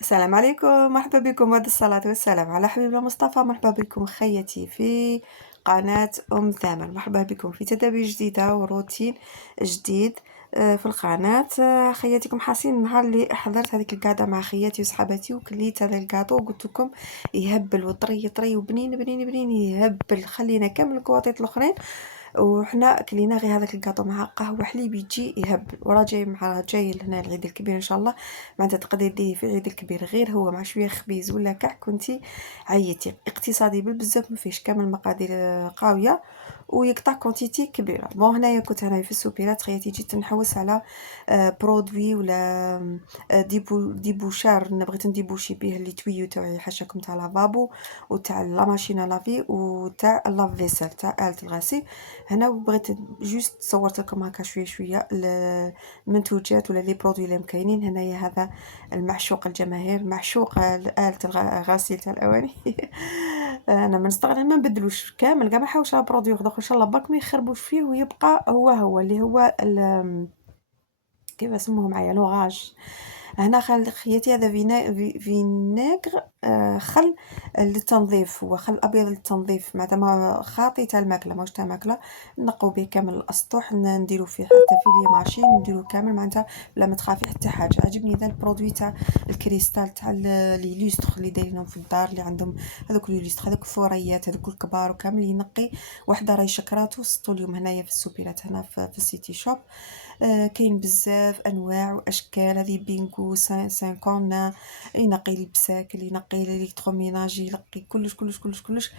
السلام عليكم، مرحبا بكم بعد الصلاة والسلام على حبيبنا مصطفى. مرحبا بكم خيتي في قناة ثامر. مرحبا بكم في تدابير جديدة وروتين جديد في القناة. خياتكم حاسين النهار اللي حضرت هذيك القعدة مع خياتي وصحباتي وكليت هذا الكاطو وقلت لكم يهبل وطري طري وبنين بنين بنين يهبل، خلينا كامل الكواطيط الاخرين وحنا كلينا غير هذاك الكاطو مع قهوه حليب يجي يهبل. وراه جاي مع جاي لهنا العيد الكبير ان شاء الله، معناتها تقدري ديريه في العيد الكبير غير هو مع شويه خبيز ولا كاع كنتي عيتي. اقتصادي بالبزاف، ما فيش كامل المقادير قاويه ويقطع كونتيتي كبيره. بون هنايا كنت انا في السوبيرات خياتي جيت نحوس على برودوي ولا ديبوشار بغيت نديبوشي به لي تويو تاعي حاشاكم تاع لافابو وتاع لا ماشين لافي وتاع لاف فيسل تاع آلة الغسيل. هنا بغيت جوست صورت لكم هكا شويه شويه المنتوجات ولا لي برودوي اللي مكاينين هنايا. هذا المعشوق الجماهير، معشوق آلة الغسيل تاع الاواني. انا ما نستغرب ما نبدلوش كامل كاع، ما نحاولش على برودوي اخر ان شاء الله باك ما يخربوش فيه ويبقى هو اللي هو كيف اسمه معايا لوغاج. هنا خياتي هذا فينيغر خل للتنظيف، هو خل ابيض للتنظيف معناتها ما خاطي تاع الماكله ماهوش تاع ماكله. نقوا به كامل الاسطح نديرو فيه حتى في لي ماشين نديرو كامل معناتها بلا ما تخافي حتى حاجه. عجبني ذا البرودوي تاع الكريستال تاع لي لوستر اللي دايرينهم في الدار، اللي عندهم هذوك لي لوستر هذوك الثوريات هذوك الكبار وكامل ينقي. وحده راهي شكراتو سطو اليوم هنايا في السوبيرات هنا في السيتي شوب. كاين بزاف انواع واشكال. هذه بينغو 50 ينقي البساكل ينقي الالكتروميناجي ينقي كلش كلش كلش كلش.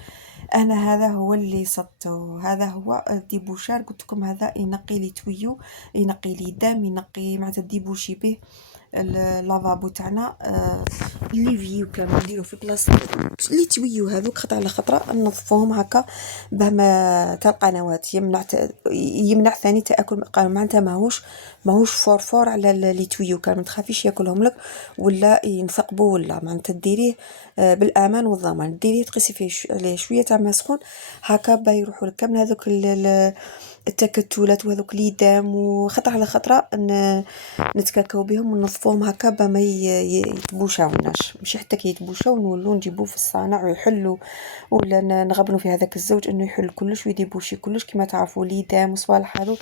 انا هذا هو اللي صدته، هذا هو الديبوشار قلت لكم. هذا ينقي لي تويو ينقي لي دم ينقي معناتها ديبوشي به اللافابو تاعنا. لي فيو كامل نديرو في بلاصه لي تويو هذوك خطره على خطره ننظفوهم هكا باه ما تاع القنوات يمنع ثاني تاكل معناتها ماهوش فور على لي تويو كامل ما تخافيش ياكلهم لك ولا ينثقبوا ولا معناتها ديريه بالامان والضمان. ديريه تقيسي فيه عليه شويه تاع ما سخون هكا با يروحوا لك كامل هذوك التكتلات وهذوك ليدام وخطره على خطره نتكاكاو بهم وننظفوهم هكا با ما يتبوشاوناش، ماشي حتى كي يتبوشاو نولو نجيبوه في الصانع ويحلوا ولا نغبنوا في هذاك الزوج انه يحل كلش ويديبوشي كلش. كما تعرفوا ليدام وصوالح هذو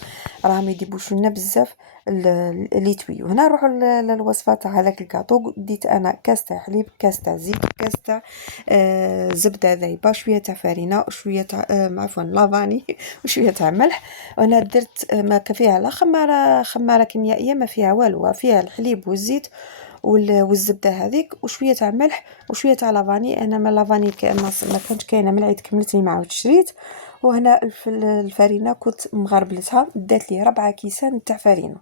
راهم يديبوشوا لنا بزاف لي تويو. هنا نروحوا للوصفه تاع هذاك الكاطو. ديت انا كاس تاع حليب، كاس تاع زيت، كاس تاع زبده ذايبه، شويه تاع فرينه وشويه تاع عفوا لافاني وشويه تاع ملح. وانا درت ما كفيها لا خماره كيميائيه ما فيها والو، فيها الحليب والزيت والزبده هذيك وشويه تاع ملح وشويه تاع لافاني. انا ما لافاني ما كانش كاينه من العيد كملتني ما عاودت شريت. وهنا الفرينه كنت مغربلتها دات لي 4 كيسان تاع فرينه.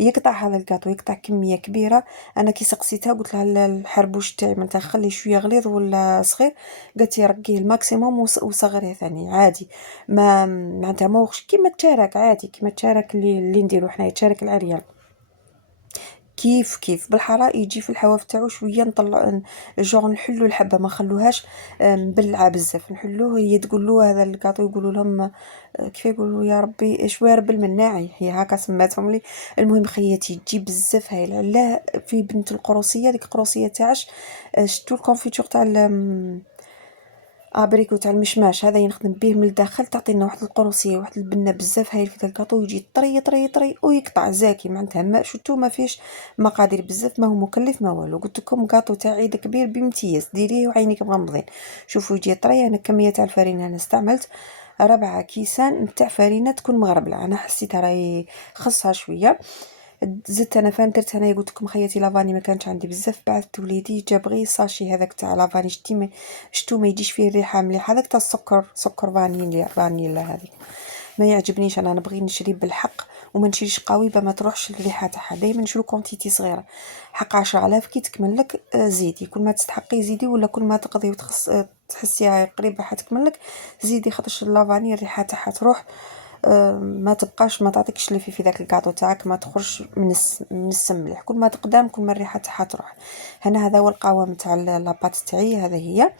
يقطع هذا الكاطو يقطع كميه كبيره. انا كي سقسيتها قلت لها الحربوش تاعي معناتها خلي شويه غليظ ولا صغير، قالت لي رقيه الماكسيموم وصغريه ثاني عادي. ما معناتها ماهوش كيما التشارك عادي كيما التشارك اللي نديرو حنايا التشارك العريان كيف بالحرا يجي في الحواف تاعو شويه نطلع جوغ نحلو الحبه ما نخلوهاش مبلعه بزاف نحلوه. هي تقول له هذا الكاطو يقولوا لهم كيف يقولوا يا ربي شويه رب المناعي هي هكا سماتهم لي. المهم خياتي تجي بزاف هايل علاه في بنت القروسيه ديك القروسيه تاعش شتو الكونفيتور تاع ابريكو تاع المشماش هذا ينخدم به من الداخل تعطينا واحد القروسيه واحد البنه بزاف هايل في الكاطو يجي طري طري طري ويقطع زاكي معناتها ما شفتو ما فيش مقادير بزاف ما هو مكلف ما والو. قلت لكم كاطو تاع عيد كبير بامتياز ديريه وعينيك مغمضين. شوفوا يجي طري. انا كميه تاع الفرينه انا استعملت 4 كيسان نتاع فرينه تكون مغربله. انا حسيت راهي خصها شويه. زدت انا فان درت هنايا قلت لكم خياتي لافاني ما كانش عندي بزاف بعثت وليدي جاب غير ساشي هذاك تاع لافاني شتو ما يجيش فيه الريحه مليحه. هذاك تاع السكر سكر فانيلا هذيك ما يعجبنيش. انا نبغي نشري بالحق وما نشريش قوي ما تروحش الريحه تاعها. دائما نشرو كونتيتي صغيره حق 10,000 كي تكمل لك زيدي كل ما تستحقي زيدي ولا كل ما تقضي وتخص تحسيها قريبه حتكمل لك زيدي خاطرش اللافاني الريحه تاعها تروح ما تبقاش ما تعطيكش لي في ذاك الكاطو تاعك ما تخرج من السم مليح. كل ما تقدام كل ما الريحه تاعها تروح. هنا هذا هو القوام تاع لاباط تاعي. هذا هي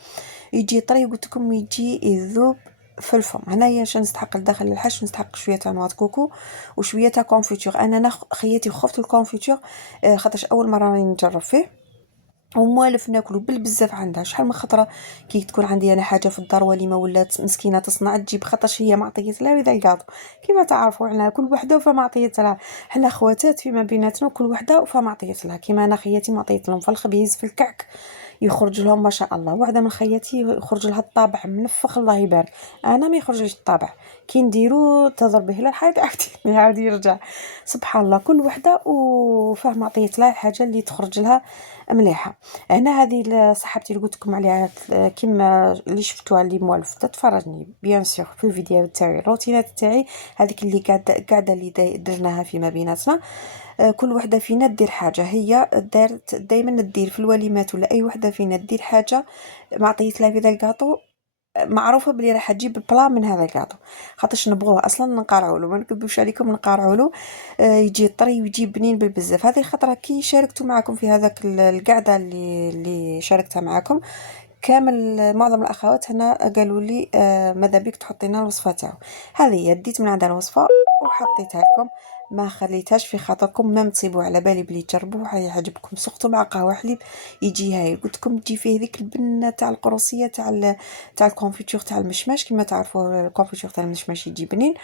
يجي طري قلت لكم يجي يذوب في الفم. هنايا باش نستحق لداخل الحش نستحق شويه تاع نوات كوكو وشويه تاع كونفيتور. انا خياتي خفت الكونفيتور خاطرش اول مره راني نجرب فيه وموالف ناكلو بالبزاف عندها. شحال من خطره كي تكون عندي انا حاجه في الدار وليمه ولات مسكينه تصنع تجيب خاطرش هي ما عطيت لها هذا الكاطو. كيما تعرفوا على كل وحده وفما عطيت لها، حنا خواتات فيما بيناتنا كل وحده وفما عطيت لها. كيما انا خياتي ما عطيت لهم في الخبيز في الكعك يخرج لهم ما شاء الله. واحده من خياتي يخرج لها الطابع منفخ الله يبارك، انا ما يخرجليش الطابع كي نديرو تضرب به للحيط عاود يرجع. سبحان الله كل وحده وفاهمه عطيت لها الحاجه اللي تخرج لها مليحه. هنا هذه صاحبتي اللي قلت لكم عليها كيما اللي شفتوها اللي موالف تتفرجني بيان سور في الفيديو تاعي الروتينات تاعي هذيك اللي قاعده اللي درناها فيما بيناتنا. كل وحده فينا دير حاجه هي دارت دائما تدير في الوليمات ولا اي وحده فينا دير حاجه ما عطيت لها في ذا الكاطو معروفه بلي راح تجيب البلا من هذا الكاطو خاطرش نبغوه اصلا نقارعوا له ما نكذبوش عليكم نقارعوا له. يجي طري ويجي بنين بالبزاف. هذه الخطره كي شاركت معكم في هذاك القعده اللي شاركتها معكم كامل معظم الاخوات هنا قالوا لي ماذا بك تحطي لنا الوصفه تاعو. هذه هي ديت من عندها الوصفه وحطيتها لكم ما خليتهاش في خاطركم ما تصيبوا على بالي بلي تجربوه حيعجبكم سقطوا مع قهوه حليب يجي هاي قلت لكم تجي فيه ذيك البنه تاع القروسيه تاع الكونفيتور تاع المشماش كما تعرفوا الكونفيتور تاع المشماش يجي بنين.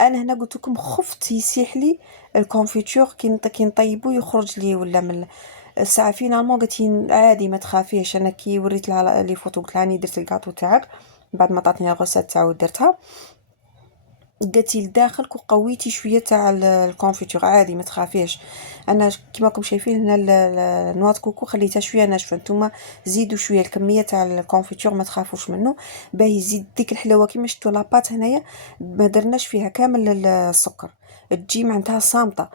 انا هنا قلت لكم خفت يسيح لي الكونفيتور كي نطيبو يخرج لي ولا من الساعه فينالمون قالت لي عادي ما تخافيش. انا كي وريت لها لي فوتو قلت لها راني درت الكاطو تاعك بعد ما عطاتني الغوسات تاعو درتها قالت لي لداخلك وقويتي شويه تاع الكونفيتور عادي ما تخافيش. انا كيما راكم شايفين هنا النواه كوكو خليتها شويه ناشفه نتوما زيدوا شويه الكميه تاع الكونفيتور ما تخافوش منه باهي يزيد ديك الحلاوه كيما شفتوا لاباط هنايا ما درناش فيها كامل السكر تجي معناتها صامته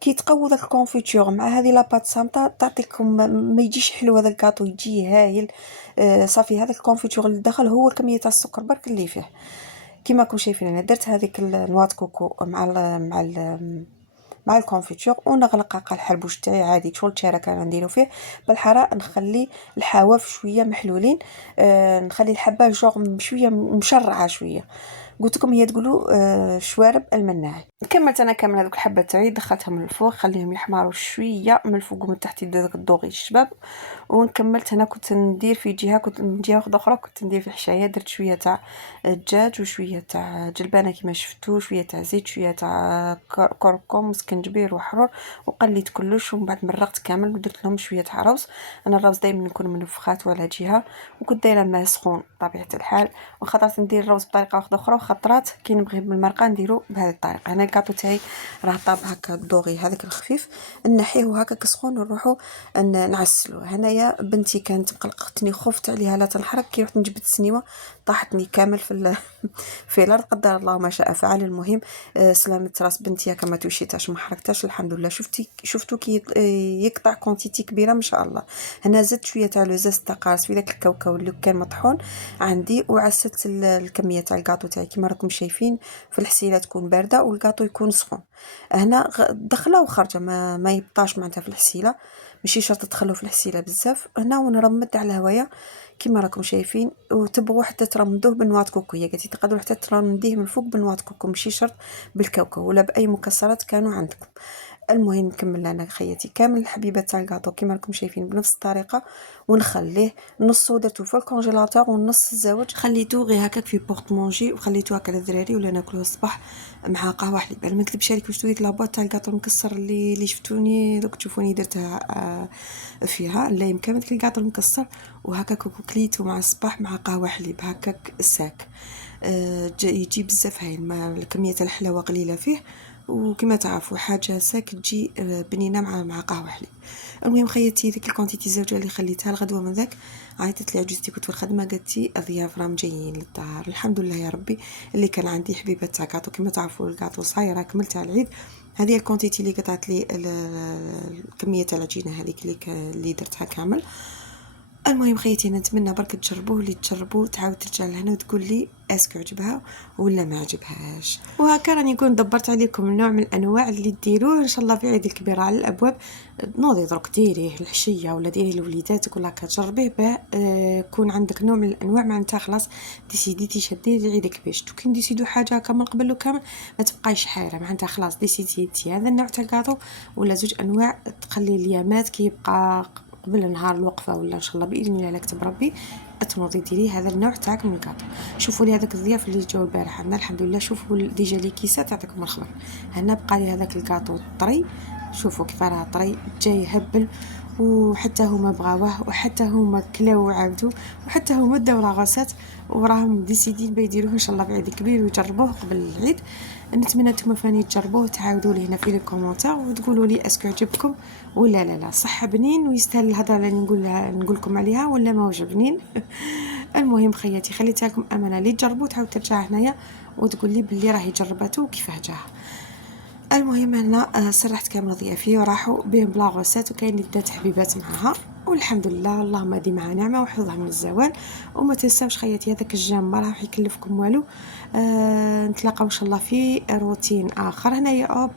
كي تقووا داك الكونفيتور مع هذه لاباط صامته تعطيكم ما يجيش حلو هذا الكاطو يجي هايل. صافي هذاك الكونفيتور اللي دخل هو كميه تاع السكر برك اللي فيه. كيما راكم شايفين انا درت هذيك النواه كوكو مع الكونفيتور ونغلق هكا الحلبوش تاعي عادي شغل شارك انا نديرو فيه بالحراره نخلي الحواف شويه محلولين. نخلي الحبه جوغ شويه مشرعه شويه قلت لكم هي تقولوا شوارب المناعي. كملت انا كامل هذوك الحبات تاعي دخلتهم من الفوق خليهم يحمروا شويه من الفوق ومن تحت يدير داك الضوغي الشباب. وكملت هنا كنت ندير في جهه كنت من جهه اخرى كنت ندير في الحشايه درت شويه تاع الدجاج وشويه تاع جلبانه كما شفتوا شويه تاع زيت شويه تاع كركم وسكنجبير وحرور وقليت كلش ومن بعد مرقت كامل ودرت لهم شويه تاع روز. انا الروز دائما نكون منفخات ولا جهه وكنت دايره ماء سخون بطبيعه الحال وخاطرت ندير الروز بطريقه واحده اخرى وخطرات كي نبغي بالمرقه نديرو بهذه الطريقه. هنا الكاطو تاعي راه طاب هكا الدوغي هذاك الخفيف نحيه هكا سخون ونروحو نعسلو. هنايا بنتي كانت مقلقتني خفت عليها لا تنحرق كي رحت نجبد السنيوه طاحتني كامل في الارض قدر الله ما شاء فعل. المهم سلامه راس بنتي كما توشيتاش ما حركتاش الحمد لله. شفتوا كي يقطع كونتيتي كبيره ما شاء الله. هنا زدت شويه تاع لوزاز تاع قارص في داك الكاوكاو اللي كان مطحون عندي وعسلت الكميه تاع الكاطو تاعي كما راكم شايفين في الحسيله تكون بارده والكاطو يكون سخون. هنا دخله وخرجه ما يبطاش معناتها في الحسيله ماشي شرط تدخلوا في الحسيله بزاف. هنا ونرمد على الهوايه كما راكم شايفين وتبغوا حتى ترمدوه بنواه كوكو هي قالت تقدروا حتى ترمديه من الفوق بنواه كوكو ماشي شرط بالكاوكاو ولا باي مكسرات كانوا عندكم. المهم نكمل انا خياتي كامل الحبيبات تاع الكاطو كما راكم شايفين بنفس الطريقه ونخليه نصو درتو في الكونجيلاتور والنص الزواج خليته غير هكاك في بورط مونجي وخليته هكا للدراري ولا ناكلوه الصباح مع قهوه حليب. انا ما نكذبش عليكم شفتوا ديك لاباط تاع الكاطو المكسر اللي شفتوني دوك تشوفوني درتها فيها لا يمكن ديك الكاطو المكسر وهكاك كليتو مع الصباح مع قهوه حليب هكاك الساك. يجي بزاف هاي الكميه تاع الحلاوه قليله فيه وكما تعرفوا حاجه ساك تجي بنينه مع قهوه حليب. المهم خيتي ديك الكونتيتي زوجه اللي خليتها الغدوه من ذاك عيطت لي عجوزتي كنت في الخدمه قالت لي الضياف راهم جايين للدار الحمد لله يا ربي. اللي كان عندي حبيبه تاع كاطو كما تعرفوا الكاطو صايره كملتها العيد. هذه الكونتيتي اللي قطعت لي الكميه تاع العجينه هذيك اللي درتها كامل. المهم خيتي نتمنى برك تجربوه اللي تجربوه تعاود ترجع لهنا وتقول لي اسكو عجبها ولا ما عجبهاش. وهكا راني نكون دبرت عليكم نوع من الانواع اللي ديروه ان شاء الله في عيد الكبير على الابواب. نوضي درك ديريه الحشيه ولا ديريه لوليداتك ولا كتجربيه باه يكون عندك نوع من الانواع معناتها خلاص ديسيديتي شديتي عيدك باش تو كي ديسيدو حاجه كامل قبل وكامل ما تبقايش حايره معناتها خلاص ديسيديتي هذا النوع تاع الكاطو ولا زوج انواع تخلي اليامات كي يبقى قبل نهار الوقفه ولا ان شاء الله باذن الله لا كتب ربي تنوضي ديري هذا النوع تاعك من الكاطو. شوفوا لي هذاك الضياف اللي جاو البارح عندنا الحمد لله، شوفوا ديجا لي كيسات تعطيكم الخبر. هنا بقى لي هذاك الكاطو طري، شوفوا كيف راه طري جاي يهبل، وحتى هما بغاوه وحتى هما كلاو وعاودوا وحتى هما داو لاغوسات وراهم ديسيدين بيديروه ان شاء الله بعيد كبير ويجربوه قبل العيد. نتمنى نتوما فاني تجربوه وتعاودوا لي هنا في لي كومونتير وتقولوا لي اسكو عجبكم ولا لا صح بنين ويستاهل الهضره اللي نقول لكم عليها ولا ما واش بنين. المهم خياتي خليتها لكم امانه اللي تجربوا تعاود ترجع هنايا وتقول لي باللي راهي جربته وكيفاه جاه. المهم هنا سرحت كامل ضيافي وراحوا بهم بلا غوسات وكاين اللي دات حبيبات معها والحمد لله اللهم هذه مع نعمه وحفظها من الزوال. وما تنساوش خياتي هذاك الجام ما راح يكلفكم والو. نتلاقاو ان شاء الله في روتين اخر. هنايا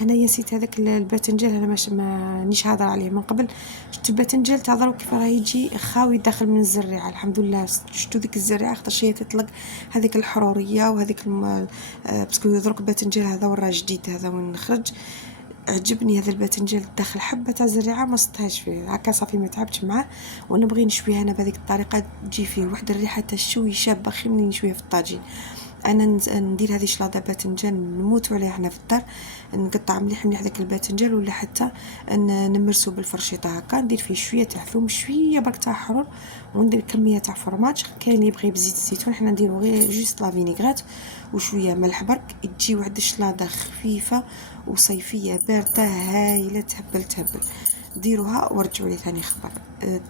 هنايا نسيت هذاك الباذنجان، انا مانيش هضر عليه من قبل. شفت الباذنجان تهضروا كيف راه يجي خاوي داخل من الزريعه، الحمد لله شفتوا ديك الزريعه خاطر هي تطلق هذيك الحروريه وهذيك باسكو درك الباذنجان هذا وراه جديد هذا وين نخرج. عجبني هذا الباذنجان داخل حبه تاع زريعه ما صدتهاش فيه هكا صافي ما تعبتش معاه. ونبغي نشويها انا بهذيك الطريقه تجي فيه واحد الريحه تاع الشوي شابه خير من نشويها في الطاجين. انا ندير هذه شلاضه باذنجان نموتوا عليها هنا في الدار، نقطع مليح مليح داك الباذنجان ولا حتى نمرسو بالفرشيطه هكا، ندير فيه شويه تاع ثوم شويه برك تاع حرور وندير كميه تاع فرماج. كاين اللي يبغي بزيت الزيتون، حنا نديرو غير جوست لا فينيغرات وشويه ملح برك تجي واحد الشلاضه خفيفه وصيفيه بارده هايله تهبل. ديروها ورجعوا لي ثاني خبر.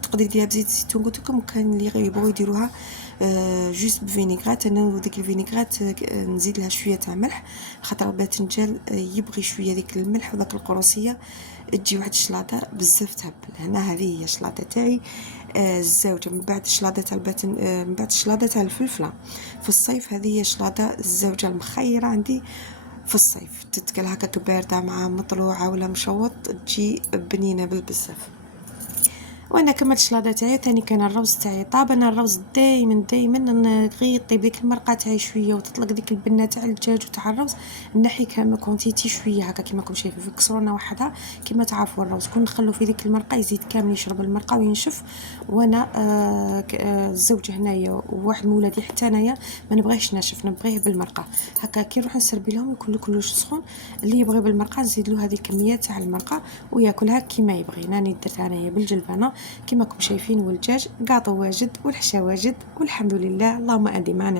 تقدري ديرها بزيت الزيتون قلت لكم، كان اللي يبغوا يديروها جوست بفينيغرات. انا ديك الفينيغرات نزيد لها شويه تاع ملح خاطر الباذنجان يبغي شويه ديك الملح وداك القروسيه تجي واحد الشلاضه بزاف تهبل. هنا هذه هي الشلاضه تاعي الزوجه من بعد الشلاضه تاع من بعد الشلاضه تاع الفلفله في الصيف. هذه هي شلاضه الزوجه المخيره عندي في الصيف، تتكل هكاك بارده مع مطلوعه ولا مشوط تجي بنينه بالبزاف. وانا كملت الشلاضه تاعي ثاني كان الروز تاعي طاب. انا الروز دائما نغيطي بديك المرقه تاعي شويه وتطلق ديك البنه تاع الدجاج وتاع الروز نحي كما كونتيتي شويه هكا كيما راكم شايفين في كسرونه وحدها كيما تعرفوا الروز كون نخلو في ديك المرقه يزيد كامل يشرب المرقه وينشف. وانا الزوج هنايا وواحد من ولادي حتى انايا ما نبغيهش ناشف نبغيه بالمرقه هكا. كي نروح نسربي لهم يكون كلش سخون، اللي يبغي بالمرقه نزيد له هذه الكميه تاع المرقه وياكلها كيما يبغي. راني درت انايا بالجلبانه كما راكم شايفين، والدجاج قاطو واجد والحشا واجد والحمد لله اللهم ادي معنا.